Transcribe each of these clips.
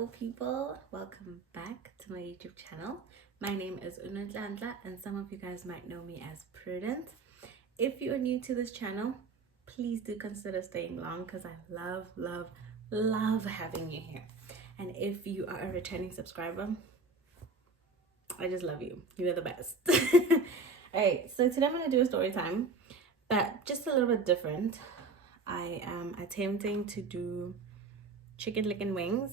beautiful people. Welcome back to my YouTube channel. My name is Unadlandla and some of you guys might know me as Prudent. If you are new to this channel, please do consider staying long because I love having you here. And if you are a returning subscriber, I just love you. You are the best. Alright, so today I'm going to do a story time, but just a little bit different. I am attempting to do chicken licking wings.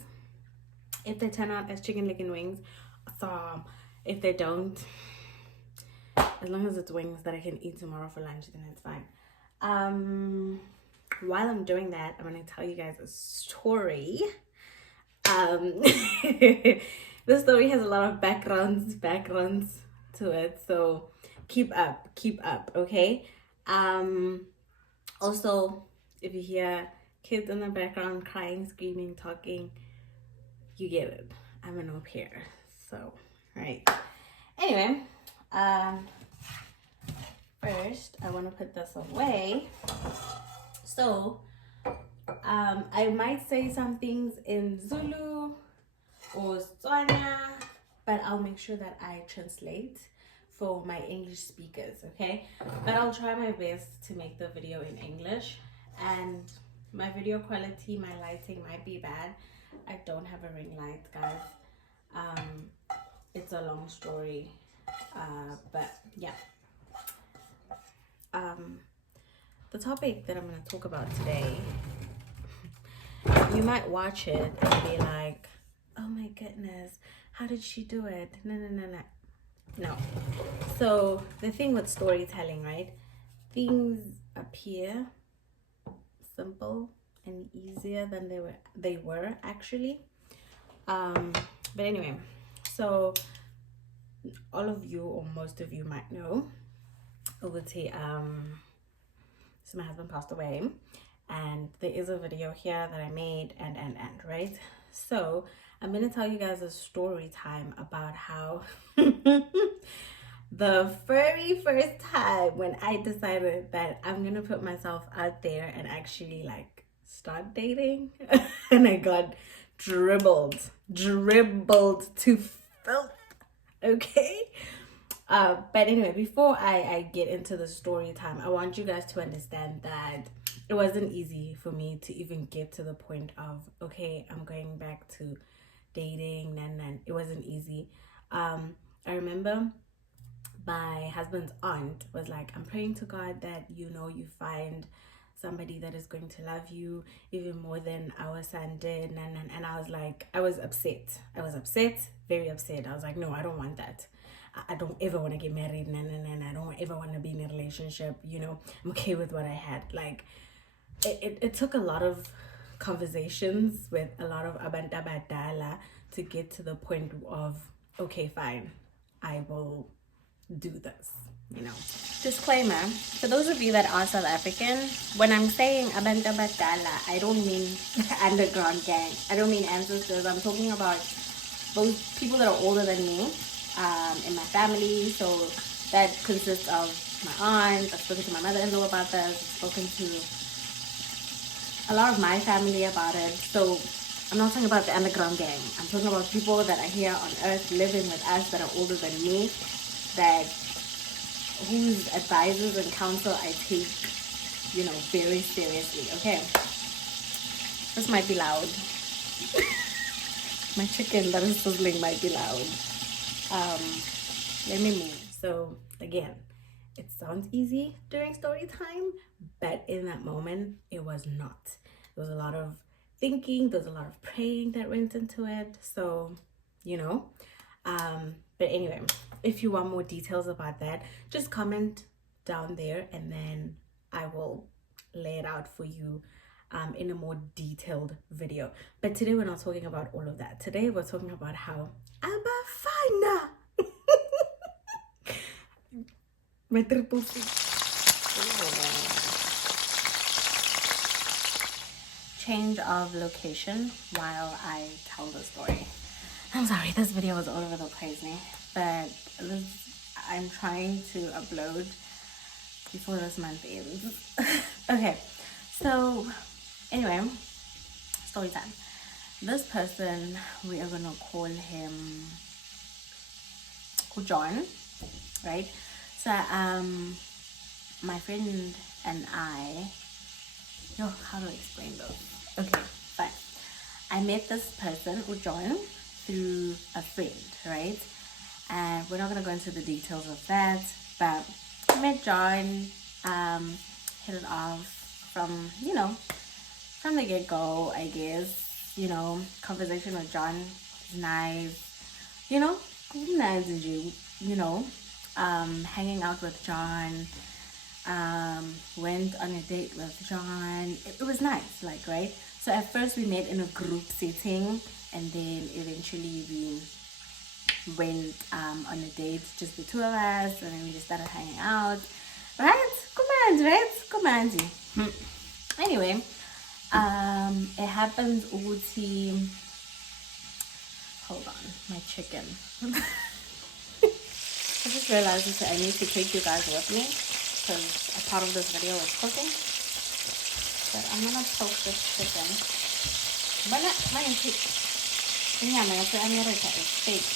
If they turn out as chicken licking wings, awesome. If they don't, as long as it's wings that I can eat tomorrow for lunch, then it's fine. While I'm doing that, I'm gonna tell you guys a story. This story has a lot of backgrounds to it, so keep up, okay? Also, if you hear kids in the background crying, screaming, talking, you get it. I'm an au pair, so right. Anyway, first I want to put this away. So I might say some things in Zulu or Tswana, but I'll make sure that I translate for my English speakers, okay? But I'll try my best to make the video in English, and my video quality, my lighting might be bad. I don't have a ring light, guys. It's a long story, but yeah. The topic that I'm going to talk about today, you might watch it and be like, oh my goodness, how did she do it? No. So the thing with storytelling, right? Things appear simple and easier than they were actually. But anyway, so all of you or most of you might know, Uguti, so my husband passed away, and there is a video here that I made and right. So I'm gonna tell you guys a story time about how the very first time when I decided that I'm gonna put myself out there and actually like start dating and I got dribbled to filth, okay? But anyway, before I get into the story time, I want you guys to understand that it wasn't easy for me to even get to the point of, okay, I'm going back to dating, and it wasn't easy. I remember my husband's aunt was like, I'm praying to God that, you find somebody that is going to love you even more than our son did. And I was like, I was upset, very upset. I was like, no, I don't want that. I don't ever want to get married, and I don't ever want to be in a relationship. I'm okay with what I had. Like, it took a lot of conversations with a lot of abantu abadala to get to the point of, okay, fine, I will do this. Disclaimer, for those of you that are South African, when I'm saying abantu abadala, I don't mean underground gang. I don't mean ancestors. I'm talking about those people that are older than me in my family. So that consists of my aunt. I've spoken to my mother-in-law about this. I've spoken to a lot of my family about it. So I'm not talking about the underground gang. I'm talking about people that are here on earth living with us that are older than me, whose advices and counsel I take, very seriously. Okay, this might be loud. My chicken that is sizzling might be loud. Let me move. So again, it sounds easy during story time, but in that moment, it was not. There was a lot of thinking, there's a lot of praying that went into it. So, but anyway, if you want more details about that, just comment down there and then I will lay it out for you in a more detailed video. But today we're not talking about all of that. Today we're talking about how Abafana my triple C. Change of location while I tell the story. I'm sorry, this video was all over the place, but I'm trying to upload before this month ends. Okay, so anyway, story time. this person, we are gonna call him John, right? So my friend and I, how do I explain this? Okay, fine. I met this person, John, through a friend, right? And we're not gonna go into the details of that, but I met John, hit it off from, from the get-go, I guess. Conversation with John is nice. Nice, hanging out with John, went on a date with John. It was nice, like, right? So at first we met in a group setting, and then eventually we went on a date, just the two of us, and then we just started hanging out. Right? Kumandi, right? Kumandi. Anyway, it happens Uti. Hold on, my chicken. I just realized that I need to take you guys with me because a part of this video is cooking. But I'm gonna poke this chicken. But not my chicken. Yeah, man, so America is fake.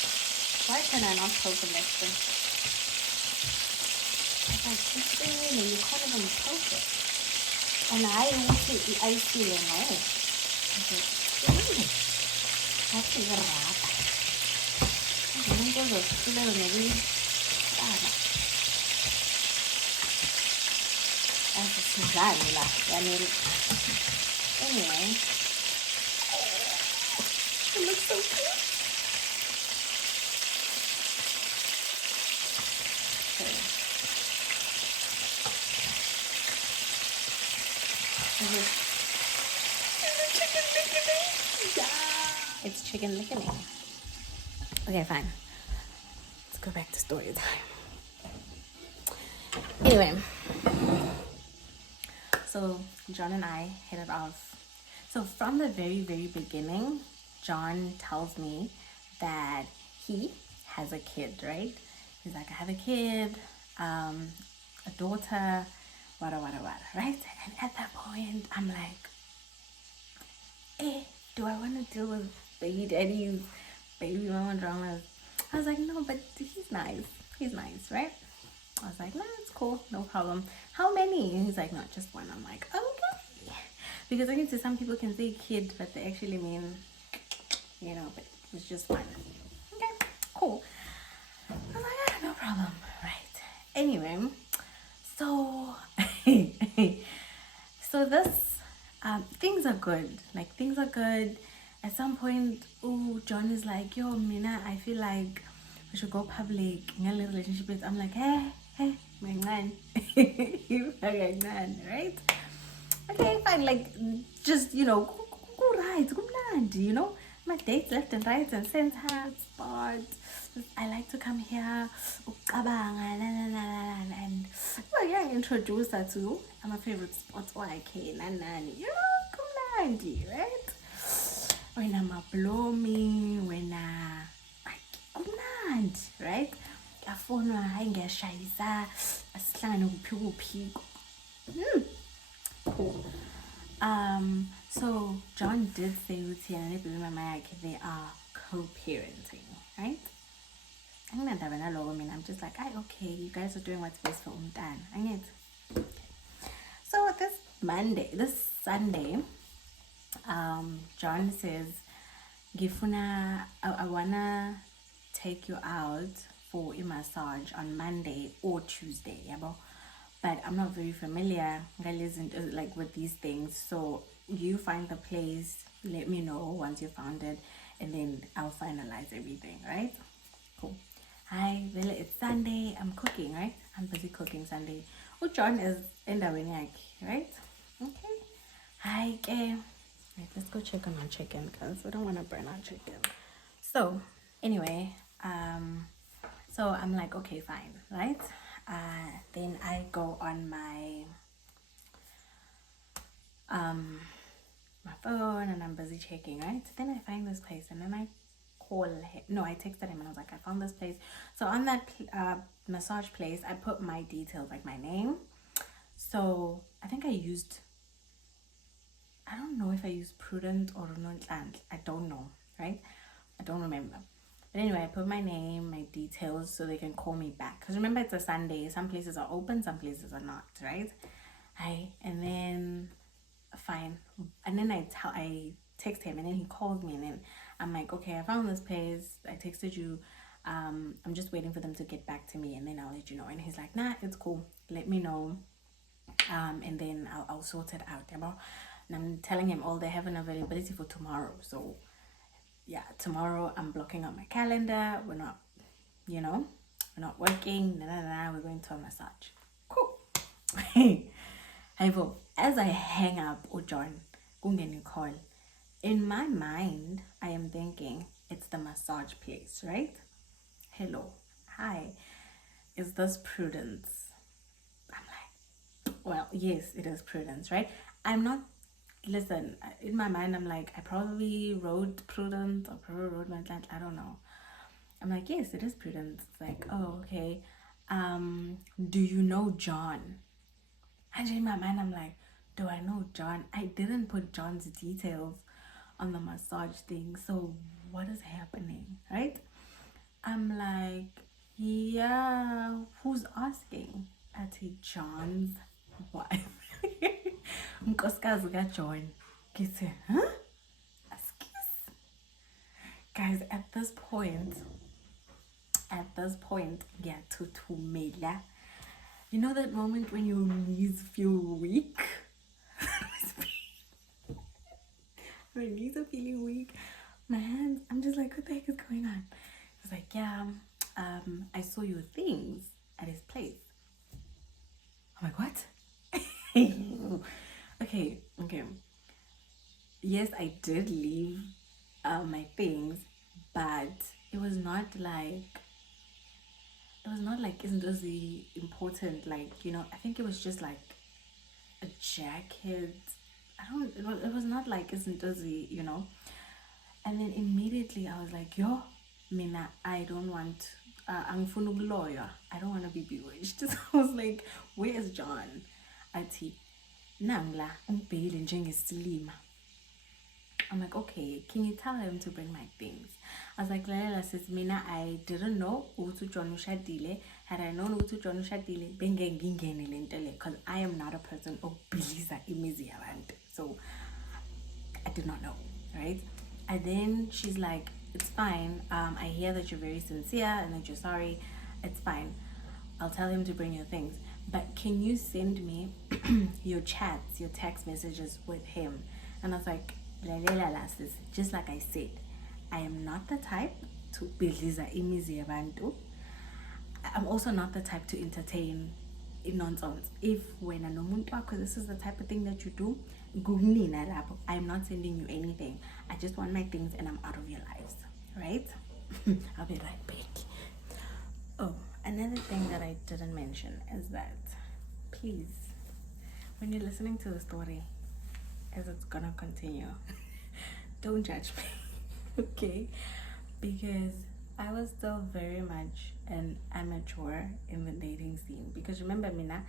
Why can I not poke the next thing? It's like this thing really, you can't even poke it. And I feel it now. That's a wrap. I'm going to put it on the weed. That's a Suzanne. Anyway. It looks so good. Okay. It's chicken licking. Okay, fine. Let's go back to story time. Anyway, so John and I hit it off. So from the very, very beginning, John tells me that he has a kid, right? He's like, I have a kid, a daughter, wada, right? And at that point, I'm like, do I want to deal with baby daddy's baby mama dramas? I was like, no, but he's nice. He's nice, right? I was like, no, it's cool, no problem. How many? And he's like, no, just one. I'm like, okay. Because I can see some people can say kid, but they actually mean, but it's just one. Okay, cool. I was like, no problem, right? Anyway, so, so this, things are good. Like, things are good. At some point, John is like, yo, Mina, I feel like we should go public in a relationship. I'm like, hey, my man. You right? Okay, fine. Like, just, go right, go land, my dates left and right and center, spot. I like to come here, and yeah, introduce her to my favorite spots. Why can come land, right? When I'm a blooming, when kumnandi, right? Yafonwa hayi ngiyashayisa asihlangane kuphi cool. So John did say with yena nebaby mama yakhe they are co-parenting, right? I'm just like, okay, you guys are doing what's best for umntana. Okay. So this Sunday, John says, Gifuna, I wanna take you out for a massage on Monday or Tuesday, but I'm not very familiar like with these things. So you find the place, let me know once you found it, and then I'll finalize everything, right? Cool. Hi, well, it's Sunday. I'm cooking, right? I'm busy cooking Sunday. John is in the right? Okay. Hi, okay. Right, let's go check on our chicken because we don't want to burn our chicken. So anyway, so I'm like, okay, fine, right? Then I go on my my phone and I'm busy checking, right? Then I find this place and then I call him. No, I texted him and I was like, I found this place. So on that massage place, I put my details, like my name. So I think I used I don't know if I used Prudent or not. I don't know, right? I don't remember. But anyway, I put my name, my details, so they can call me back. Because remember, it's a Sunday. Some places are open, some places are not, right? And then fine. And then I text him, and then he calls me, and then I'm like, okay, I found this place. I texted you. I'm just waiting for them to get back to me, and then I'll let you know. And he's like, nah, it's cool. Let me know. And then I'll sort it out, you know. And I'm telling him, they have an availability for tomorrow. So yeah, tomorrow I'm blocking out my calendar. We're not, we're not working. We're going to a massage. Cool. As I hang up or John, kungeni call. In my mind, I am thinking it's the massage place, right? Hello, hi. Is this Prudence? I'm like, well, yes, it is Prudence, right? I'm not. Listen, in my mind, I'm like, I probably wrote Prudence or probably wrote my dad. I don't know. I'm like, yes, it is Prudence. It's like, oh, okay. Do you know John? And in my mind, I'm like, do I know John? I didn't put John's details on the massage thing. So what is happening, right? I'm like, yeah, who's asking? I say John's wife. Nkosikazi kaJohn. Ngithi, huh? Askis? Guys, at this point, ngiyathuthumela. You know that moment when your knees feel weak? My knees are feeling weak. My hands, I'm just like, what the heck is going on? It's like, yeah, I saw your things at his place. I'm like, what? Okay. Yes, I did leave my things, but it was not like isn't this the important, like, I think it was just like a jacket. It was not like isn't this the, and then immediately I was like, yo, mina, I don't want I'm lawyer. I don't want to be bewitched. So I was like, where's John? Athi, namla umbhekile njengesilima. I'm like, okay, can you tell him to bring my things? I was like, Lalela says, mina, I didn't know Utu John Ushadile. Had I known Utu John Ushadile, because I am not a person who believes imizi abantu. So I did not know, right? And then she's like, it's fine. I hear that you're very sincere and that you're sorry. It's fine. I'll tell him to bring your things. But can you send me your chats, your text messages with him? And I was like, sis, just like I said, I am not the type to beliza imizi yabantu. I'm also not the type to entertain in nonsense. If when because this is the type of thing that you do, I'm not sending you anything. I just want my things and I'm out of your lives, right? I'll be right back. Oh, another thing that I didn't mention is that, please, when you're listening to the story, as it's gonna continue, don't judge me, okay? Because I was still very much an amateur in the dating scene. Because remember, mina,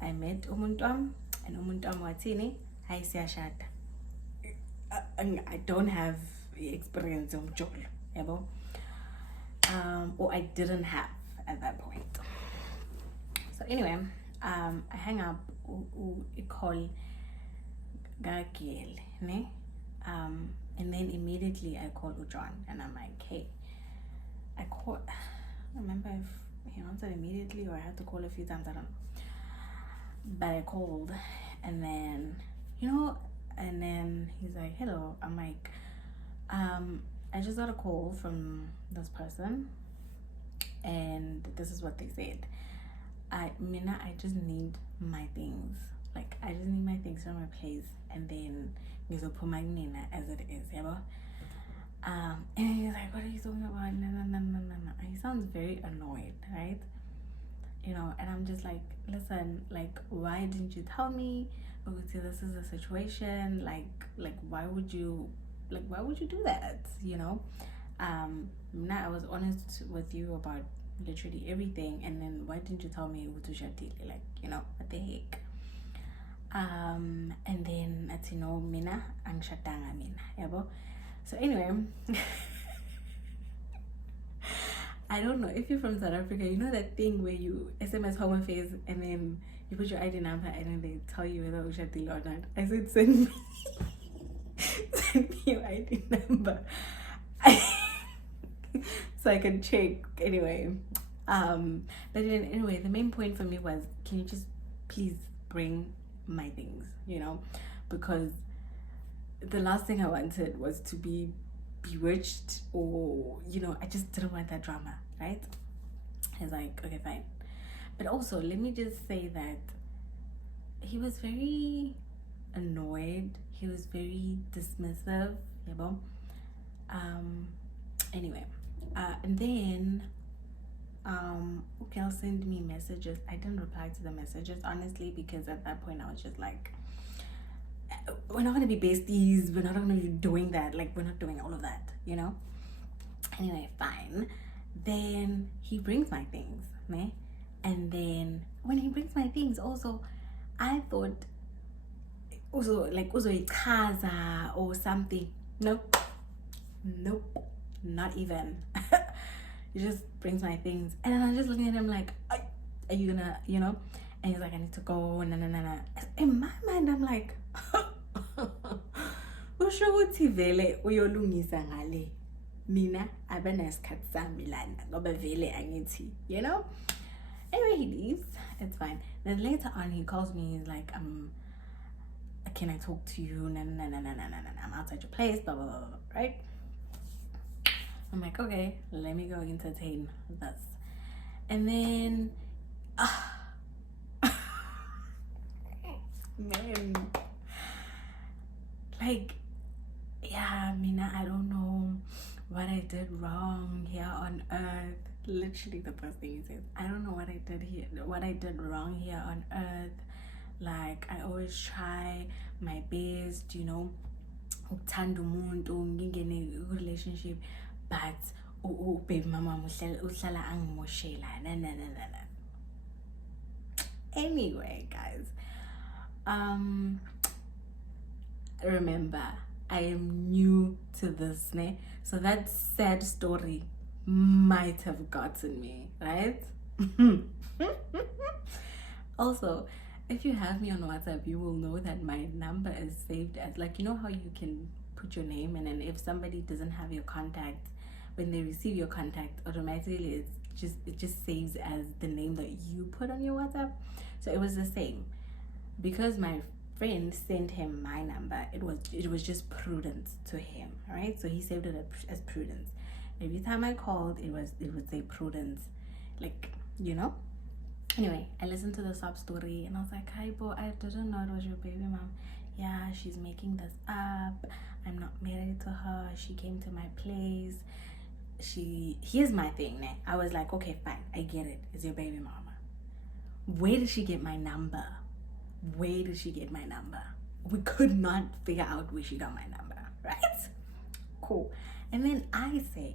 I met umuntam, and umuntam watini, I siyashada. I don't have the experience of Joel, or I didn't have at that point. So anyway, I hang up, call Gagel, ne? And then immediately I call John and I'm like, hey, I remember if he answered immediately or I had to call a few times, I don't know. But I called and then, and then he's like, hello. I'm like, I just got a call from this person and this is what they said. Mina, I just need my things. Like, I just need my things from my place and then put my nina as it is, and he's like, what are you talking about? No. He sounds very annoyed, right? And I'm just like, listen, like, why didn't you tell me? Okay, this is the situation. Like, why would you do that? Now I was honest with you about literally everything, and then why didn't you tell me like, what the heck? And then at mina angshadanga mina yabo. So anyway, I don't know if you're from South Africa, you know that thing where you SMS home affairs and then you put your ID number and then they tell you whether ushadile or not. I said send me send me your ID number so I can check anyway. But then anyway, the main point for me was, can you just please bring my things, because the last thing I wanted was to be bewitched, or I just didn't want that drama, right? I was like, okay, fine. But also, let me just say that he was very annoyed, he was very dismissive, anyway, and then Kel sent me messages. I didn't reply to the messages, honestly, because at that point I was just like, we're not going to be besties, we're not going to be doing that, like, we're not doing all of that, Anyway, fine. Then he brings my things, ne? And then when he brings my things, also, I thought, also, like, ichaza or something. Nope, not even. He just brings my things, and then I'm just looking at him like, are you gonna, and he's like, I need to go, na. In my mind, I'm like, usho ukuthi vele uyolungisa ngale mina abenesikhathi sami lana ngoba vele angithi, anyway, he leaves. It's fine. Then later on he calls me, he's like, can I talk to you, na, I'm outside your place, blah blah blah, blah, right? I'm like, okay, let me go entertain this. And then man, like, yeah, Mina, I don't know what I did wrong here on earth. Literally the first thing he says, I don't know what I did wrong here on earth. Like, I always try my best, ukuthanda umuntu, ngingene relationship, but baby mama uhlala angimoshela, na. Anyway, guys, remember, I am new to this, ne? So that sad story might have gotten me, right? Also, if you have me on WhatsApp, you will know that my number is saved as, like, how you can put your name, and then if somebody doesn't have your contact, when they receive your contact, automatically it just saves as the name that you put on your WhatsApp. So it was the same, because my friend sent him my number. It was just Prudence to him, right? So he saved it as Prudence. Every time I called, it would say Prudence, like, Anyway, I listened to the sob story and I was like, hi, boy, I didn't know it was your baby mom. Yeah, she's making this up. I'm not married to her. She came to my place. Here's my thing, ne? I was like, okay, fine, I get it. It's your baby mama. Where did she get my number? We could not figure out where she got my number, right? Cool. And then I say,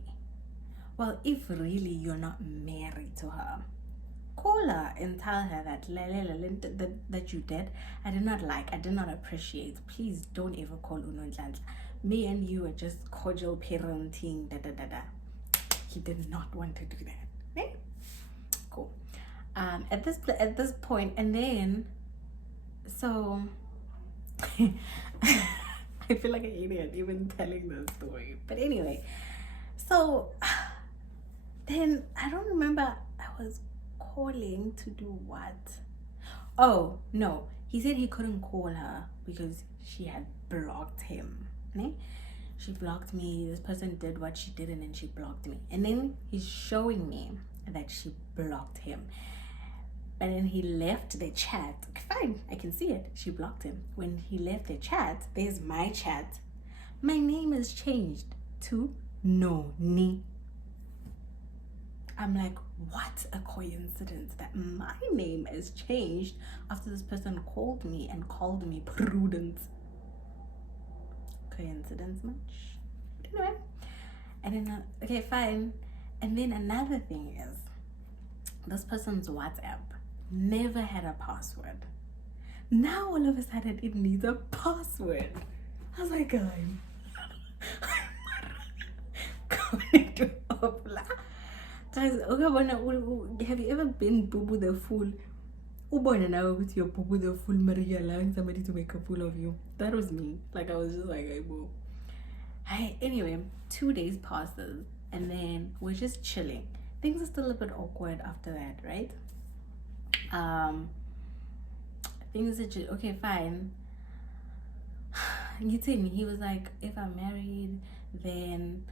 well, if really you're not married to her, call her and tell her that that you did. I did not appreciate. Please don't ever call Unonhlanhla. Me and you are just cordial parenting, da. He did not want to do that. Okay? Cool. At this point, and then, so I feel like an idiot even telling the story. But anyway, so then I don't remember, I was calling to do what? Oh no, he said he couldn't call her because she had blocked him, ne? She blocked me. This person did what she did and then she blocked me, and then he's showing me that she blocked him. And then he left the chat. Fine, I can see it. She blocked him. When he left the chat, there's my chat. My name is changed to Noni. I'm like, what a coincidence that my name is changed after this person called me and called me Prudence. Coincidence much? Anyway, and then okay, fine. And then another thing is, this person's WhatsApp never had a password. Now all of a sudden it needs a password. I was like, I'm going to apply. Guys, okay, have you ever been boo-boo the fool? Ubona nawe ukuthi you're boo-boo the fool, Maria, allowing somebody to make a fool of you. That was me. Like, I was just like, hey, boo. Hey, anyway, 2 days passes, and then we're just chilling. Things are still a bit awkward after that, right? Things are just, okay, fine. He was like, if I'm married, then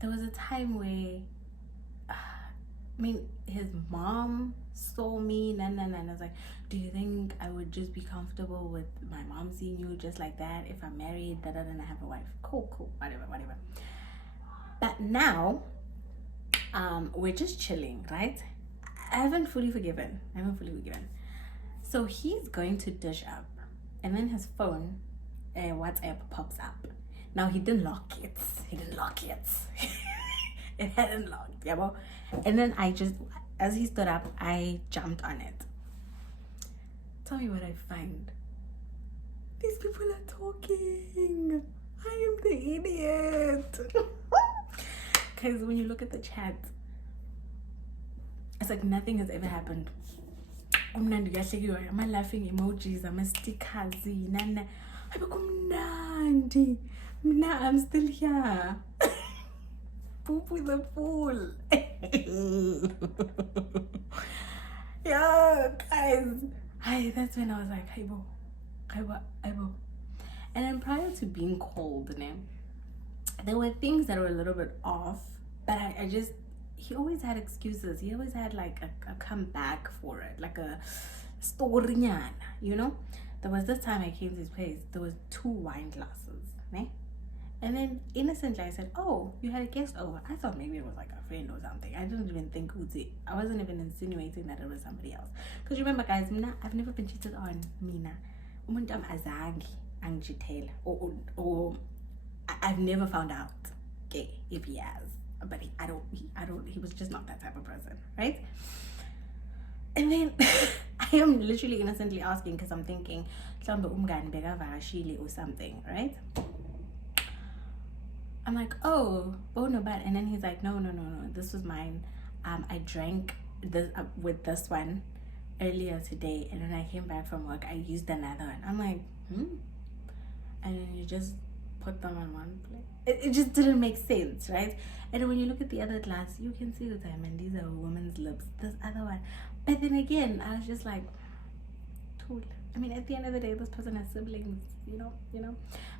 there was a time where his mom saw me, and I was like, do you think I would just be comfortable with my mom seeing you just like that if I'm married, and I have a wife? Cool, whatever. But now, we're just chilling, right? I haven't fully forgiven. So he's going to dish up, and then his phone, WhatsApp pops up. Now he didn't lock it. It hadn't locked, yeah, bro. And then as he stood up, I jumped on it. Tell me what I find. These people are talking. I am the idiot. Because when you look at the chat, it's like nothing has ever happened. I'm laughing emojis, I'm a stickers, I'm still here. Poop with a fool. Yeah, guys. That's when I was like, hey, bo. And then prior to being called, there were things that were a little bit off, but he always had excuses. He always had like a comeback for it, like a story, you know. There was this time I came to his place, there was 2 wine glasses, and then innocently I said, oh, you had a guest over. I thought maybe it was like a friend or something. I didn't even think Uzi. I wasn't even insinuating that it was somebody else. Because remember, guys, I've never been cheated on. Umuntu azangi angijithela, or I've never found out, okay, if he has. But he was just not that type of person, right? And then I am literally innocently asking because I'm thinking or something, right? I'm like, oh no, bad. And then he's like, no, this was mine. I drank this with this one earlier today, and when I came back from work, I used another one. I'm like, and then you just put them on one plate. It just didn't make sense, right? And when you look at the other glass, you can see the time, and these are women's lips. This other one, but then again, I was just like, tool. I mean, at the end of the day, this person has siblings, you know.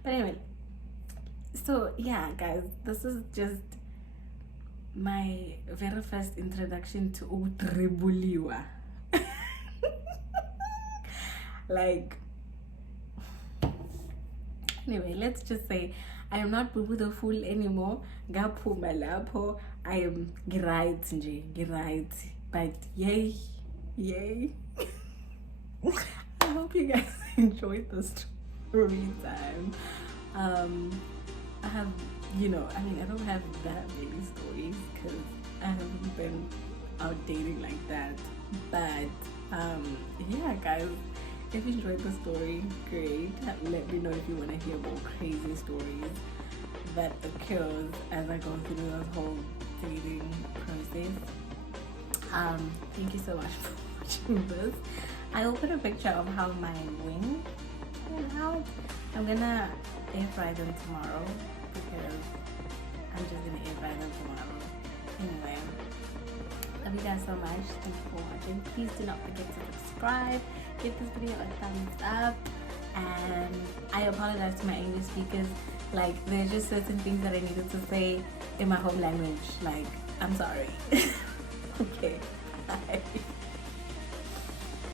But anyway, so yeah, guys, this is just my very first introduction to Utribuliwa. Like, anyway, let's just say I am not Bubu the fool anymore. Gaphuma lapho. I am right, but yay. I hope you guys enjoyed this story time. I have, I don't have that many stories because I haven't been out dating like that. But yeah, guys, if you enjoyed the story, great. Let me know if you want to hear more crazy stories that occurs as I go through this whole dating process. Thank you so much for watching this. I will put a picture of how my wing turned out. I'm gonna air fry them tomorrow because I'm just gonna air fry them tomorrow. Anyway, love you guys so much. Thank you for watching. Please do not forget to subscribe. Give this video a thumbs up. And I apologize to my English speakers. Like, there's just certain things that I needed to say in my home language. Like, I'm sorry. Okay, bye.